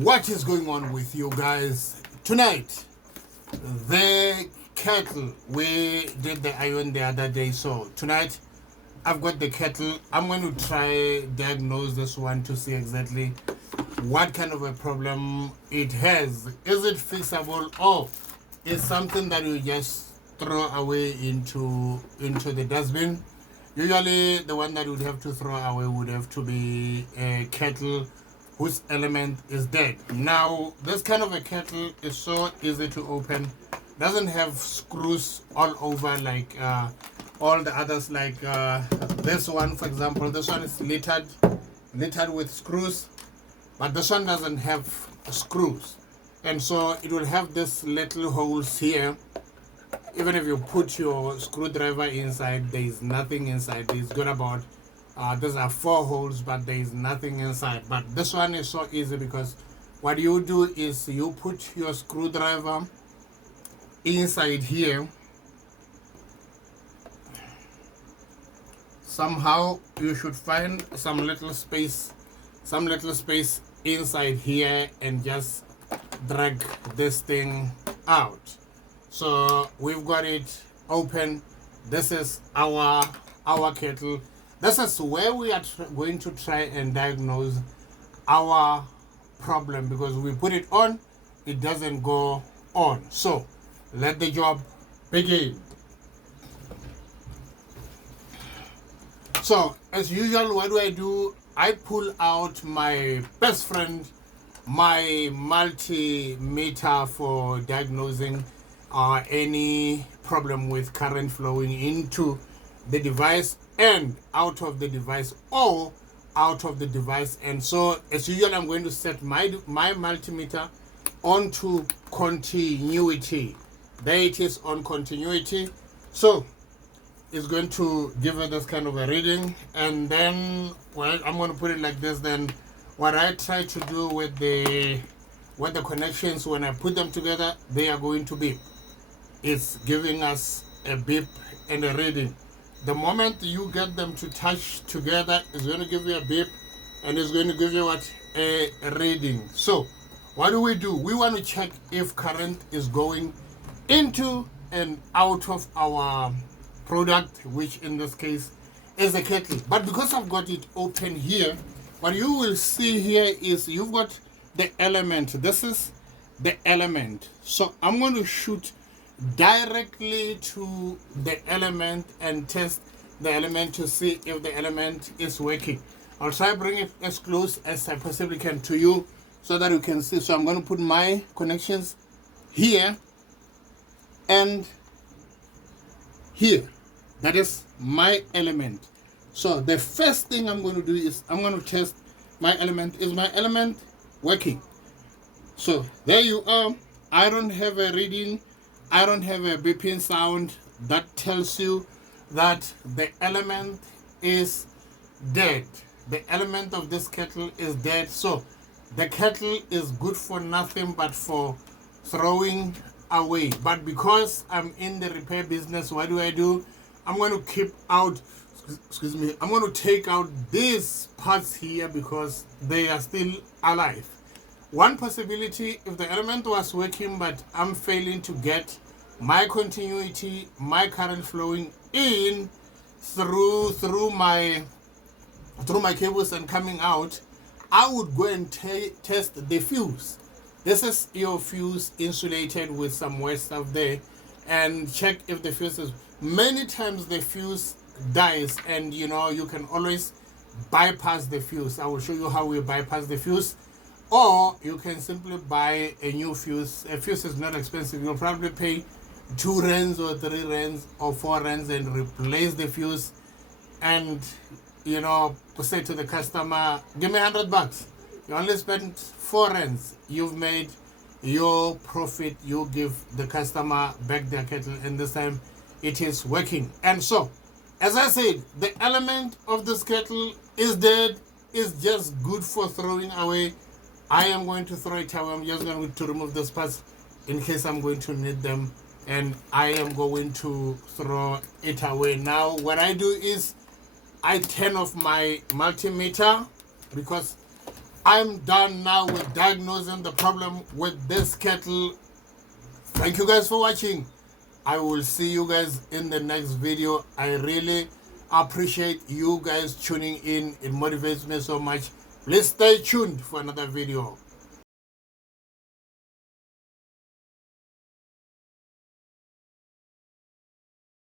What is going on with you guys tonight? The kettle, we did the iron the other day, so tonight I've got the kettle. I'm going to try diagnose this one to see exactly what kind of a problem it has. Is it fixable, or is something that you just throw away into the dustbin? Usually the one that would have to throw away would have to be a kettle whose element is dead. Now this kind of a kettle is so easy to open, doesn't have screws all over like all the others, like this one for example. This one is littered with screws, but this one doesn't have screws, and so it will have this little holes here. Even if you put your screwdriver inside, there is nothing inside. It's got about these are 4 holes, but there is nothing inside. But this one is so easy because what you do is you put your screwdriver inside here. Somehow you should find some little space inside here and just drag this thing out. So we've got it open. This is our kettle. This is where we are going to try and diagnose our problem, because we put it on, it doesn't go on. So let the job begin. So as usual, what do? I pull out my best friend, my multimeter for diagnosing any problem with current flowing into the device and out of the device, or out of the device. And so as usual, I'm going to set my multimeter onto continuity. There it is on continuity. So it's going to give it this kind of a reading, and then, well, I'm going to put it like this. Then what I try to do with the connections, when I put them together, they are going to beep. It's giving us a beep and a reading. The moment you get them to touch together, it's going to give you a beep, and it's going to give you a reading. So what do? We want to check if current is going into and out of our product, which in this case is a kettle. But because I've got it open here, what you will see here is you've got the element. This is the element. So I'm going to shoot directly to the element and test the element to see if the element is working. I'll try to bring it as close as I possibly can to you so that you can see. So I'm going to put my connections here and here. That is my element. So the first thing I'm going to do is I'm going to test my element. Is my element working? So there you are. I don't have a reading. I don't have a beeping sound that tells you that the element is dead. The element of this kettle is dead. So the kettle is good for nothing but for throwing away. But because I'm in the repair business, what do? I'm going to keep out, I'm going to take out these parts here because they are still alive. One possibility, if the element was working but I'm failing to get my continuity, my current flowing in through my cables and coming out, I would go and test the fuse. This is your fuse insulated with some white stuff there, and check if the fuse is. Many times the fuse dies, and you can always bypass the fuse. I will show you how we bypass the fuse. Or you can simply buy a new fuse. A fuse is not expensive. You'll probably pay 2 rands or 3 rands or 4 rands and replace the fuse, and say to the customer, give me $100. You only spent 4 rands. You've made your profit. You give the customer back their kettle, and this time it is working. And so, as I said, the element of this kettle is dead. It's just good for throwing away. I am going to throw it away. I'm just going to remove these parts in case I'm going to need them, and I am going to throw it away. Now what I do is I turn off my multimeter, because I'm done now with diagnosing the problem with this kettle. Thank you guys for watching. I will see you guys in the next video. I really appreciate you guys tuning in. It motivates me so much. Please stay tuned for another video.